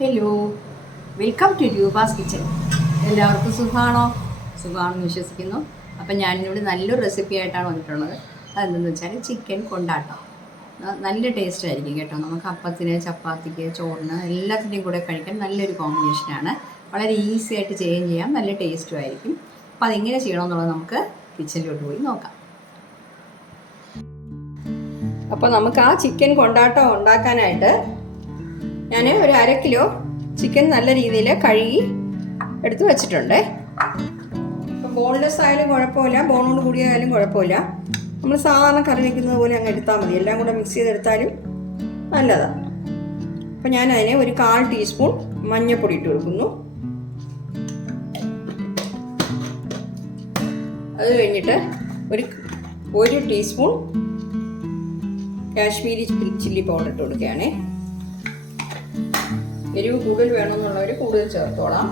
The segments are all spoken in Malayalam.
Hello, welcome to Roopa's kitchen. എല്ലാവർക്കും സുഖമാണെന്ന് വിശ്വസിക്കുന്നു. അപ്പം ഞാനിവിടെ നല്ലൊരു റെസിപ്പി ആയിട്ടാണ് വന്നിട്ടുള്ളത്. അതെന്തെന്ന് വെച്ചാൽ ചിക്കൻ കൊണ്ടാട്ടം. നല്ല ടേസ്റ്റ് ആയിരിക്കും കേട്ടോ. നമുക്ക് അപ്പത്തിന്, ചപ്പാത്തിക്ക്, ചോറിന് എല്ലാത്തിൻ്റെയും കൂടെ കഴിക്കാൻ നല്ലൊരു കോമ്പിനേഷനാണ്. വളരെ ഈസി ആയിട്ട് ചെയ്യാം, നല്ല ടേസ്റ്റും ആയിരിക്കും. അപ്പം അതെങ്ങനെ ചെയ്യണമെന്നുള്ളത് നമുക്ക് കിച്ചണിലോട്ട് പോയി നോക്കാം. അപ്പോൾ നമുക്ക് ആ ചിക്കൻ കൊണ്ടാട്ടം ഉണ്ടാക്കാനായിട്ട് ഞാൻ ഒരു 1/2 കിലോ ചിക്കൻ നല്ല രീതിയിൽ കഴുകി എടുത്ത് വെച്ചിട്ടുണ്ട്. ഇപ്പം ബോൺലെസ് ആയാലും കുഴപ്പമില്ല, ബോണോട് കൂടിയായാലും കുഴപ്പമില്ല. നമ്മൾ സാധാരണ കറി വയ്ക്കുന്നത് പോലെ അങ്ങ് എടുത്താൽ മതി. എല്ലാം കൂടെ മിക്സ് ചെയ്തെടുത്താലും നല്ലതാണ്. അപ്പം ഞാൻ അതിനെ ഒരു 1/4 ടീസ്പൂൺ മഞ്ഞൾപ്പൊടി ഇട്ട് കൊടുക്കുന്നു. അത് കഴിഞ്ഞിട്ട് ഒരു ടീസ്പൂൺ കാശ്മീരി ചില്ലി പൗഡർ ഇട്ട് കൊടുക്കുകയാണേ. എരിവ് കൂടുതൽ വേണമെന്നുള്ളവർ കൂടുതൽ ചേർത്തോളാം.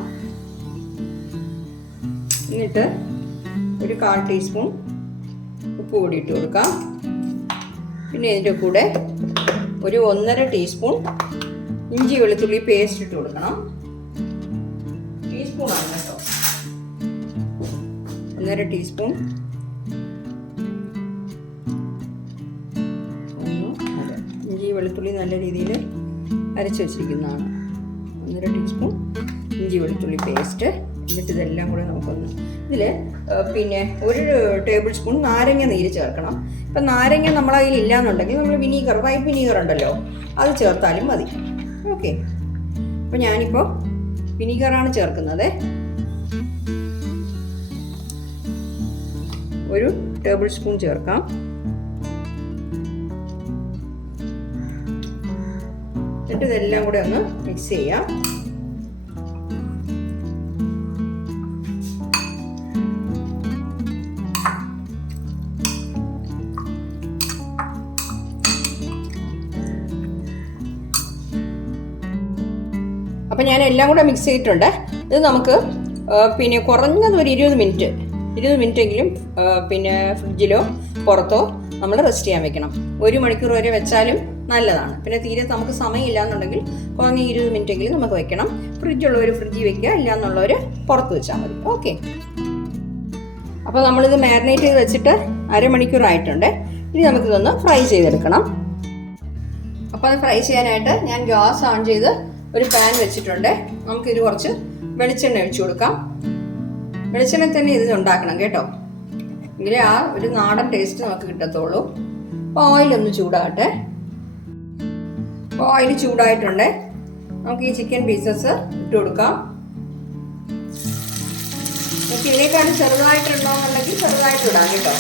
എന്നിട്ട് ഒരു 1/4 ടീസ്പൂൺ ഉപ്പ് കൂടി ഇട്ട് കൊടുക്കാം. പിന്നെ ഇതിൻ്റെ കൂടെ ഒരു 1.5 ടീസ്പൂൺ ഇഞ്ചി വെളുത്തുള്ളി പേസ്റ്റ് ഇട്ട് കൊടുക്കണം. ടീസ്പൂണാണ് കേട്ടോ. 1.5 ടീസ്പൂൺ. ഇഞ്ചി വെളുത്തുള്ളി നല്ല രീതിയിൽ അരച്ച് വെച്ചിരിക്കുന്നതാണ്. 1.5 ടീസ്പൂൺ ഇഞ്ചി വെളുത്തുള്ളി പേസ്റ്റ്. എന്നിട്ട് ഇതെല്ലാം കൂടെ നമുക്കൊന്ന് പിന്നെ 1 ടേബിൾ സ്പൂൺ നാരങ്ങ നീര് ചേർക്കണം. ഇപ്പം നാരങ്ങ നമ്മളെ കയ്യിൽ ഇല്ലയെന്നുണ്ടെങ്കിൽ നമ്മൾ വിനീഗർ, വൈറ്റ് വിനീഗർ ഉണ്ടല്ലോ, അത് ചേർത്താലും മതി. ഓക്കെ, അപ്പം ഞാനിപ്പോൾ വിനീഗറാണ് ചേർക്കുന്നത്. 1 ടേബിൾ സ്പൂൺ ചേർക്കാം. എന്നിട്ട് ഇതെല്ലാം കൂടെ ഒന്ന് മിക്സ് ചെയ്യാം. അപ്പം ഞാൻ എല്ലാം കൂടെ മിക്സ് ചെയ്തിട്ടുണ്ട്. ഇത് നമുക്ക് പിന്നെ കുറഞ്ഞത് ഒരു 20 മിനിറ്റ് എങ്കിലും പിന്നെ ഫ്രിഡ്ജിലോ പുറത്തോ നമ്മൾ റെസ്റ്റ് ചെയ്യാൻ വെക്കണം. 1 മണിക്കൂർ വരെ വെച്ചാലും നല്ലതാണ്. പിന്നെ തീരെ നമുക്ക് സമയമില്ല എന്നുണ്ടെങ്കിൽ കുറഞ്ഞ 20 മിനിറ്റ് എങ്കിലും നമുക്ക് വെക്കണം. ഫ്രിഡ്ജുള്ളവർ ഫ്രിഡ്ജിൽ വെക്കുക, ഇല്ല എന്നുള്ളവർ പുറത്ത് വെച്ചാൽ മതി. ഓക്കെ, അപ്പോൾ നമ്മളിത് മാരിനേറ്റ് ചെയ്ത് വെച്ചിട്ട് 1/2 മണിക്കൂറായിട്ടുണ്ട്. ഇനി നമുക്കിതൊന്ന് ഫ്രൈ ചെയ്തെടുക്കണം. അപ്പോൾ അത് ഫ്രൈ ചെയ്യാനായിട്ട് ഞാൻ ഗ്യാസ് ഓൺ ചെയ്ത് ഒരു പാൻ വെച്ചിട്ടുണ്ട്. നമുക്കിത് കുറച്ച് വെളിച്ചെണ്ണ ഒഴിച്ചു കൊടുക്കാം. വെളിച്ചെണ്ണ തന്നെ ഇത് ഉണ്ടാക്കണം കേട്ടോ, എങ്കിലേ ആ ഒരു നാടൻ ടേസ്റ്റ് നമുക്ക് കിട്ടത്തുള്ളൂ. അപ്പോൾ ഓയിലൊന്ന് ചൂടാകട്ടെ. ഓയിൽ ചൂടായിട്ടുണ്ട്. നമുക്ക് ഈ ചിക്കൻ പീസസ് ഇട്ട് കൊടുക്കാം. നമുക്ക് ഇതിനേക്കാളും ചെറുതായിട്ടുണ്ടോന്നുണ്ടെങ്കിൽ ചെറുതായിട്ട് ഇടാം കേട്ടോ.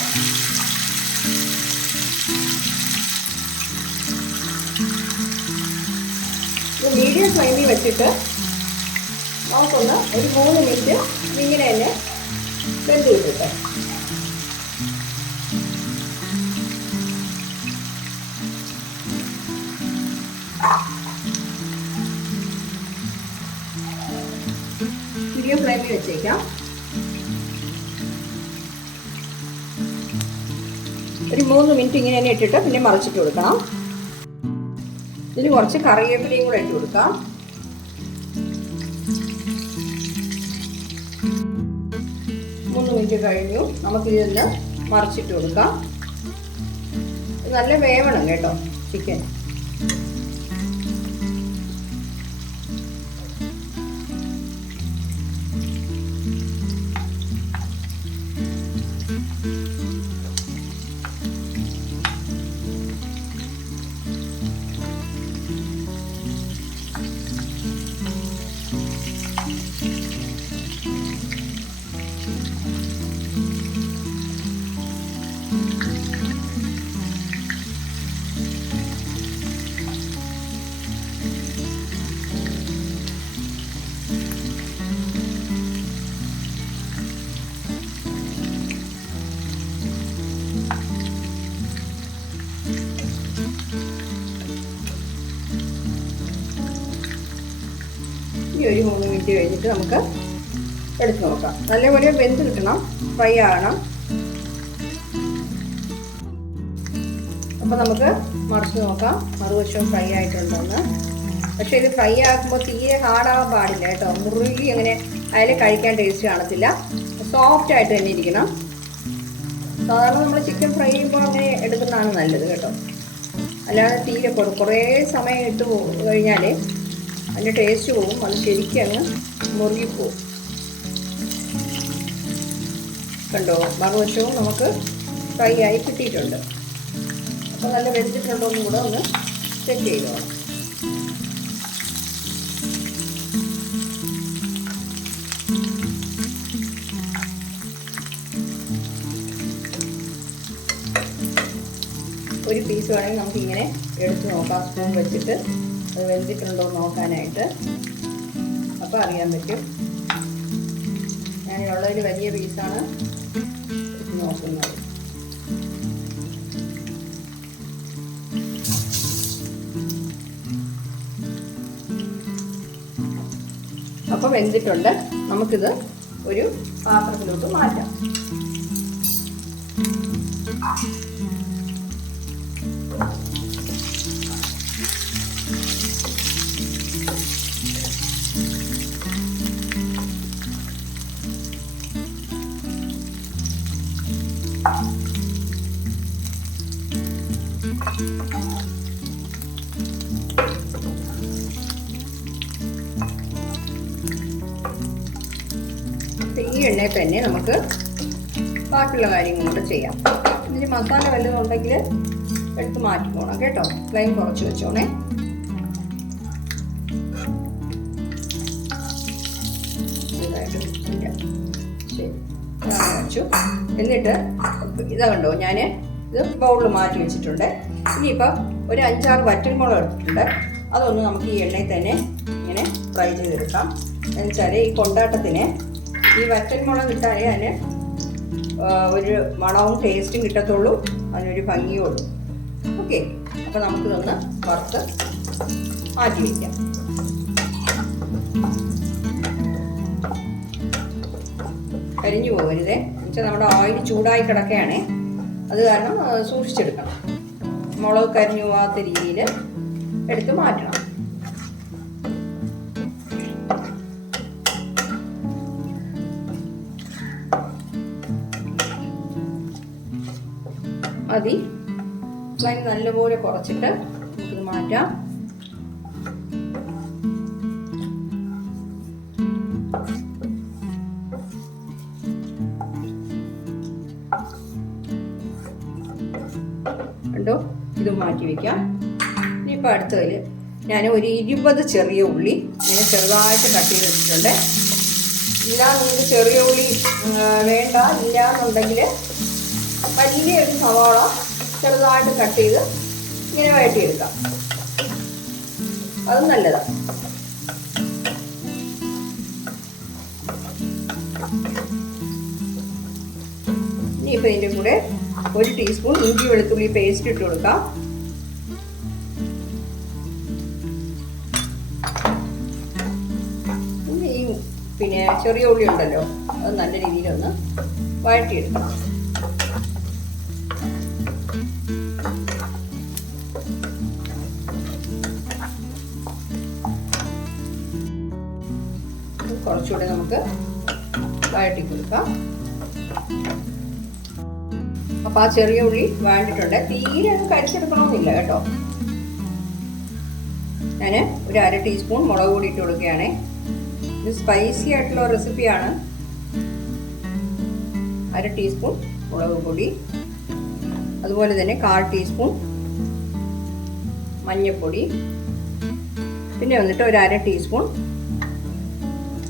ഇത് മീഡിയം ഫ്ലെയിമിൽ വെച്ചിട്ട് നമുക്കൊന്ന് ഒരു 3 മിനിറ്റ് ഇങ്ങനെ തന്നെ വെന്ത് കിട്ടട്ടെ. മീഡിയം ഫ്ലെയിമിൽ വെച്ചേക്കാം. ഒരു 3 മിനിറ്റ് ഇങ്ങനെ തന്നെ ഇട്ടിട്ട് പിന്നെ മറിച്ചിട്ട് കൊടുക്കണം. ഇതിന് കുറച്ച് കറിവേപ്പിലയും കൂടെ ഇട്ട് കൊടുക്കാം. മിനിറ്റ് കഴിഞ്ഞു. നമുക്കിതൊന്ന് മറിച്ചിട്ട് കൊടുക്കാം. നല്ല വേവണം കേട്ടോ ചിക്കൻ. ഈ ഒരു 3 മിനിറ്റ് കഴിഞ്ഞിട്ട് നമുക്ക് എടുത്ത് നോക്കാം. നല്ലപോലെ വെന്ത് കിട്ടണം, ഫ്രൈ ആകണം. അപ്പോൾ നമുക്ക് മറിച്ച് നോക്കാം മറുവശവും ഫ്രൈ ആയിട്ടുണ്ടോന്ന്. പക്ഷേ ഇത് ഫ്രൈ ആക്കുമ്പോൾ തീരെ ഹാർഡാകാൻ പാടില്ല കേട്ടോ. മുറുകി അങ്ങനെ അതിൽ കഴിക്കാൻ ടേസ്റ്റ് കാണത്തില്ല. സോഫ്റ്റ് ആയിട്ട് തന്നെ ഇരിക്കണം. സാധാരണ നമ്മൾ ചിക്കൻ ഫ്രൈ ചെയ്യുമ്പോൾ അങ്ങനെ എടുക്കുന്നതാണ് നല്ലത് കേട്ടോ. അല്ലാതെ തീരെ കുറേ സമയം ഇട്ട് കഴിഞ്ഞാൽ അതിൻ്റെ ടേസ്റ്റ് പോകും. അത് ശരിക്കും അങ്ങ് മുറുകിപ്പോവും. കണ്ടോ, മറുവശവും നമുക്ക് ഫ്രൈ ആയി കിട്ടിയിട്ടുണ്ട്. അപ്പോൾ നല്ല വെച്ചിട്ടുണ്ടോ എന്നും കൂടെ ഒന്ന് ചെക്ക് ചെയ്തോളാം. ഒരു പീസ് വേണമെങ്കിൽ നമുക്കിങ്ങനെ എടുത്ത് നോക്കാം, സ്പൂൺ വെച്ചിട്ട് അത് വെന്തിട്ടുണ്ടോ എന്ന് നോക്കാനായിട്ട്. അപ്പോൾ അറിയാൻ പറ്റും. ഞാനുള്ളതിൽ വലിയ പീസാണ് നോക്കുന്നത്. അപ്പോൾ വെന്തിട്ടുണ്ട്. നമുക്കിത് ഒരു പാത്രത്തിലോട്ട് മാറ്റാം. ഈ എണ്ണയിൽ തന്നെ നമുക്ക് ബാക്കിയുള്ള കാര്യങ്ങളും കൂടെ ചെയ്യാം. ഇതിന് മസാല വല്ലതും ഉണ്ടെങ്കിൽ എടുത്ത് മാറ്റിക്കോണം കേട്ടോ. ഫ്ലെയിം കുറച്ച് വെച്ചോണേ. ശരി, വെച്ചു. എന്നിട്ട് ഇതാ കണ്ടോ, ഞാൻ ഇത് ബൗളിൽ മാറ്റി വെച്ചിട്ടുണ്ട്. ഇനിയിപ്പോൾ ഒരു 5-6 വറ്റൽമുളക് എടുത്തിട്ടുണ്ട്. അതൊന്ന് നമുക്ക് ഈ എണ്ണയിൽ തന്നെ ഇങ്ങനെ ഫ്രൈ ചെയ്തെടുക്കാം. എന്നുവെച്ചാൽ ഈ കൊണ്ടാട്ടത്തിന് ഈ വറ്റൽമുളക് ഇട്ടാലേ അതിന് ഒരു മണവും ടേസ്റ്റും കിട്ടത്തുള്ളൂ, അതിനൊരു ഭംഗിയുള്ളൂ. ഓക്കെ, അപ്പോൾ നമുക്കിതൊന്ന് വറുത്ത് മാറ്റി വയ്ക്കാം. കരിഞ്ഞു പോകരുതേ. എന്നുവെച്ചാൽ നമ്മുടെ ഓയിൽ ചൂടായി കിടക്കുകയാണേ, അത് കാരണം സൂക്ഷിച്ചെടുക്കണം. മുളക് കരിഞ്ഞു പോകാത്ത രീതിയിൽ എടുത്ത് മാറ്റണം. മതി. ഫ്ലെയിം നല്ലപോലെ കുറച്ചിട്ട് നമുക്കിത് മാറ്റാം. കണ്ടോ, ഇത് മാറ്റി വയ്ക്കാം. ഇനിയിപ്പോൾ അടുത്തതിൽ ഞാൻ ഒരു 20 ചെറിയ ഉള്ളി ഇങ്ങനെ ചെറുതായിട്ട് കട്ട് ചെയ്ത് വെച്ചിട്ടുണ്ട്. ഇല്ല നിങ്ങൾക്ക് ചെറിയ ഉള്ളി വേണ്ട, ഇല്ല എന്നുണ്ടെങ്കിൽ വലിയൊരു സവാള ചെറുതായിട്ട് കട്ട് ചെയ്ത് ഇങ്ങനെ വഴറ്റിയെടുക്കാം. അതും നല്ലതാണ്. ഇനിയിപ്പോൾ ഇതിൻ്റെ കൂടെ 1 ടീസ്പൂൺ ഇഞ്ചി വെളുത്തുള്ളി പേസ്റ്റ് ഇട്ട് കൊടുക്കാം. പിന്നെ ചെറിയ ഉള്ളി ഉണ്ടല്ലോ, അത് നല്ല രീതിയിലൊന്ന് വഴറ്റിയെടുക്കണം. കുറച്ചുകൂടെ നമുക്ക് വഴറ്റി കൊടുക്കാം. അപ്പോൾ ആ ചെറിയ ഉള്ളി വഴണ്ടിട്ടുണ്ട്. തീരെ അത് കരിച്ചെടുക്കണമെന്നില്ല കേട്ടോ. ഞാൻ ഒരു 1/2 ടീസ്പൂൺ മുളക് പൊടി ഇട്ട് കൊടുക്കുകയാണേ. ഇത് സ്പൈസി ആയിട്ടുള്ള റെസിപ്പിയാണ്. 1/2 ടീസ്പൂൺ മുളക് പൊടി, അതുപോലെ തന്നെ 1/4 ടീസ്പൂൺ മഞ്ഞൾപ്പൊടി, പിന്നെ വന്നിട്ട് ഒരു 1/2 teaspoon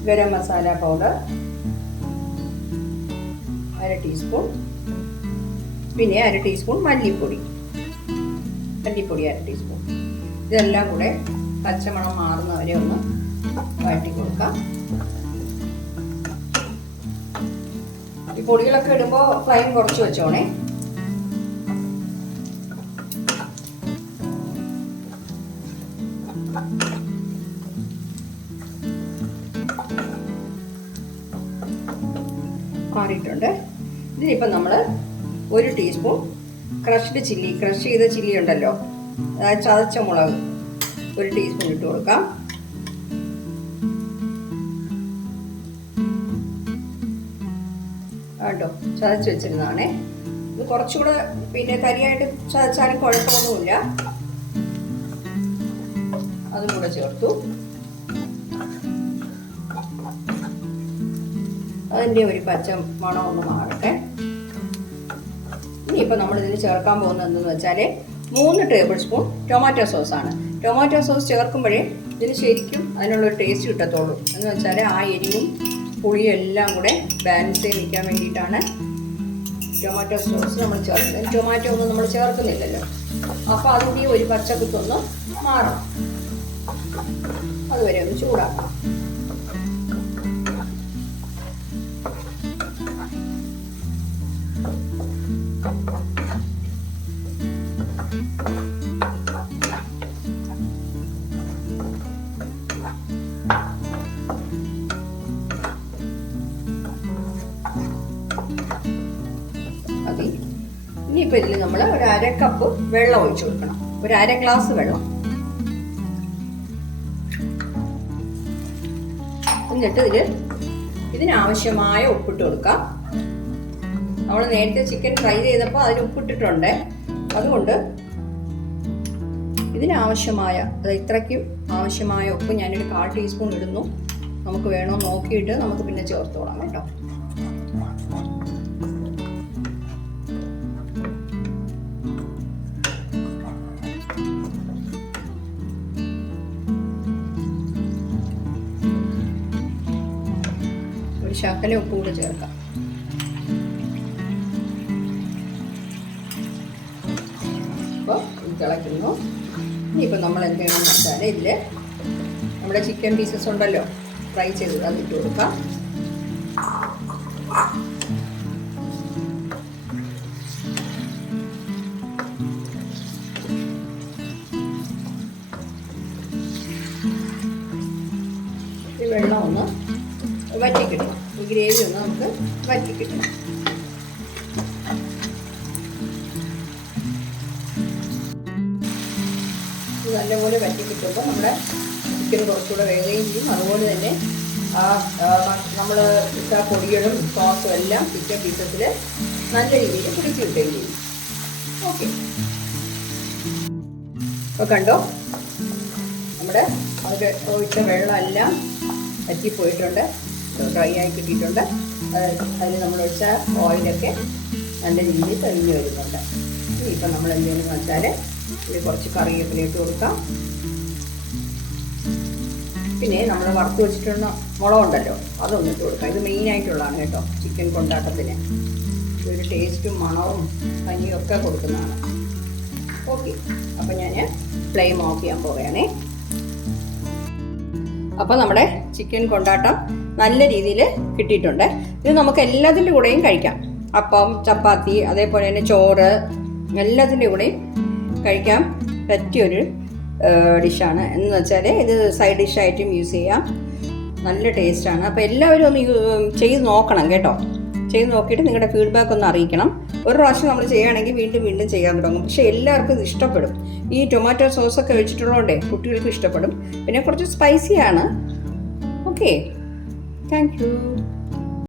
garam masala powder, 1/2 teaspoon, പിന്നെ 1/2 ടീസ്പൂൺ മല്ലിപ്പൊടി 1/2 ടീസ്പൂൺ. ഇതെല്ലാം കൂടെ പച്ചമണം മാറുന്നവരെ ഒന്ന് വഴറ്റി കൊടുക്കാം. ഈ പൊടികളൊക്കെ ഇടുമ്പോൾ ഫ്ലെയിം കുറച്ച് വെച്ചോണേ. മാറിയിട്ടുണ്ട്. ഇതിനിപ്പം നമ്മൾ 1 ടീസ്പൂൺ ക്രഷ്ഡ് ചില്ലി, ക്രഷ് ചെയ്ത ചില്ലി ഉണ്ടല്ലോ, അതായത് ചതച്ച മുളക്, 1 ടീസ്പൂൺ ഇട്ട് കൊടുക്കാം. കേട്ടോ, ചതച്ച് വെച്ചിരുന്നതാണേ. ഇത് കുറച്ചുകൂടെ പിന്നെ തരിയായിട്ട് ചതച്ചാലും കുഴപ്പമൊന്നുമില്ല. അതും കൂടെ ചേർത്തു. അതിൻ്റെ ഒരു പച്ച മണം ഒന്ന് മാറട്ടെ. ഇനിയിപ്പോൾ നമ്മളിതിൽ ചേർക്കാൻ പോകുന്നത് എന്തെന്ന് വെച്ചാൽ 3 ടേബിൾ സ്പൂൺ ടൊമാറ്റോ സോസാണ്. ടൊമാറ്റോ സോസ് ചേർക്കുമ്പോഴേ ഇതിന് ശരിക്കും അതിനുള്ളൊരു ടേസ്റ്റ് കിട്ടത്തുള്ളൂ. എന്ന് വെച്ചാൽ ആ എരിവും പുളിയും എല്ലാം കൂടെ ബാലൻസ് ചെയ്ത് നിൽക്കാൻ വേണ്ടിയിട്ടാണ് ടൊമാറ്റോ സോസ് നമ്മൾ ചേർക്കുന്നത്. ടൊമാറ്റോ ഒന്നും നമ്മൾ ചേർക്കുന്നില്ലല്ലോ. അപ്പോൾ അതിൻ്റെ ഒരു പച്ചക്കുത്തൊന്ന് മാറണം. അതുവരെ ഒന്ന് ചൂടാക്കാം. മതി. ഇനിയിപ്പോൾ ഇതിൽ നമ്മൾ ഒരു 1/2 കപ്പ് വെള്ളം ഒഴിച്ചു കൊടുക്കണം. ഒരു 1/2 ഗ്ലാസ് വെള്ളം. എന്നിട്ട് ഇതിനാവശ്യമായ ഉപ്പിട്ട് കൊടുക്കാം. നമ്മൾ നേരത്തെ ചിക്കൻ ഫ്രൈ ചെയ്തപ്പോൾ അതിൽ ഉപ്പിട്ടിട്ടുണ്ട്. അതുകൊണ്ട് ഇതിനാവശ്യമായ ഇത്രയ്ക്കും ആവശ്യമായ ഉപ്പ് ഞാനൊരു 1/4 ടീസ്പൂൺ ഇടുന്നു. നമുക്ക് വേണോ നോക്കിയിട്ട് നമുക്ക് പിന്നെ ചേർത്തോളാം കേട്ടോ. ഒരു ശകല ഉപ്പ് കൂടെ ചേർക്കാം. അപ്പോൾ ഇത് തിളയ്ക്കുന്നു. ഇനിയിപ്പോൾ നമ്മൾ എന്ത് ചെയ്യണമെന്ന് വെച്ചാൽ ഇതിൽ നമ്മുടെ ചിക്കൻ പീസസ് ഉണ്ടല്ലോ ഫ്രൈ ചെയ്ത് അതിട്ട് കൊടുക്കാം. ഈ വെള്ളം ഒന്ന് വറ്റിക്കിട്ടണം. ഈ ഗ്രേവി ഒന്ന് നമുക്ക് വറ്റിക്കിട്ടണം. ഇത് നല്ലപോലെ വറ്റി കിട്ടുമ്പോൾ നമ്മുടെ ചിക്കൻ കുറച്ചുകൂടെ വേകുകയും ചെയ്യും. അതുപോലെ തന്നെ നമ്മൾ ഇട്ട പൊടികളും സോസും എല്ലാം ചിക്കൻ പീസസിൽ നല്ല രീതിയിൽ പിടിച്ച് കിട്ടുകയും ചെയ്യും. ഓക്കെ, അപ്പോൾ കണ്ടോ, നമ്മുടെ അത് ഒഴിച്ച വെള്ളമെല്ലാം വറ്റിപ്പോയിട്ടുണ്ട്, ഡ്രൈ ആയി കിട്ടിയിട്ടുണ്ട്. അതിൽ നമ്മൾ ഒഴിച്ച ഓയിലൊക്കെ നല്ല രീതിയിൽ തെളിഞ്ഞ് വരുന്നുണ്ട്. ഇനിയിപ്പോൾ നമ്മൾ എന്തെങ്കിലും വെച്ചാൽ ഇതിൽ കുറച്ച് കറിവേപ്പില ഇട്ട് കൊടുക്കാം. പിന്നെ നമ്മൾ വറുത്ത് വെച്ചിട്ടുള്ള മുളകുണ്ടല്ലോ അതൊന്നും ഇട്ട് കൊടുക്കാം. ഇത് മെയിനായിട്ടുള്ളതാണ് കേട്ടോ ചിക്കൻ കൊണ്ടാട്ടത്തിന്. ഒരു ടേസ്റ്റും മണവും ഭംഗിയും ഒക്കെ കൊടുക്കുന്നതാണ്. ഓക്കെ, അപ്പോൾ ഞാൻ ഫ്ലെയിം ഓഫ് ചെയ്യാൻ പോവുകയാണേ. അപ്പോൾ നമ്മുടെ ചിക്കൻ കൊണ്ടാട്ടം നല്ല രീതിയിൽ കിട്ടിയിട്ടുണ്ട്. ഇത് നമുക്ക് എല്ലാത്തിൻ്റെ കൂടെയും കഴിക്കാം. അപ്പം, ചപ്പാത്തി, അതേപോലെ തന്നെ ചോറ്, എല്ലാത്തിൻ്റെ കൂടെയും കഴിക്കാൻ പറ്റിയൊരു ഡിഷാണ്. എന്ന് വെച്ചാൽ ഇത് സൈഡ് ഡിഷായിട്ടും യൂസ് ചെയ്യാം. നല്ല ടേസ്റ്റാണ്. അപ്പോൾ എല്ലാവരും ഒന്ന് ചെയ്ത് നോക്കണം കേട്ടോ. ചെയ്ത് നോക്കിയിട്ട് നിങ്ങളുടെ ഫീഡ്ബാക്ക് ഒന്ന് അറിയിക്കണം. ഒരു പ്രാവശ്യം നമ്മൾ ചെയ്യുകയാണെങ്കിൽ വീണ്ടും വീണ്ടും ചെയ്യാൻ തുടങ്ങും. പക്ഷേ എല്ലാവർക്കും ഇത് ഇഷ്ടപ്പെടും. ഈ ടൊമാറ്റോ സോസൊക്കെ വെച്ചിട്ടുള്ളതുകൊണ്ടേ കുട്ടികൾക്ക് ഇഷ്ടപ്പെടും. പിന്നെ കുറച്ച് സ്പൈസിയാണ്. Okay, thank you.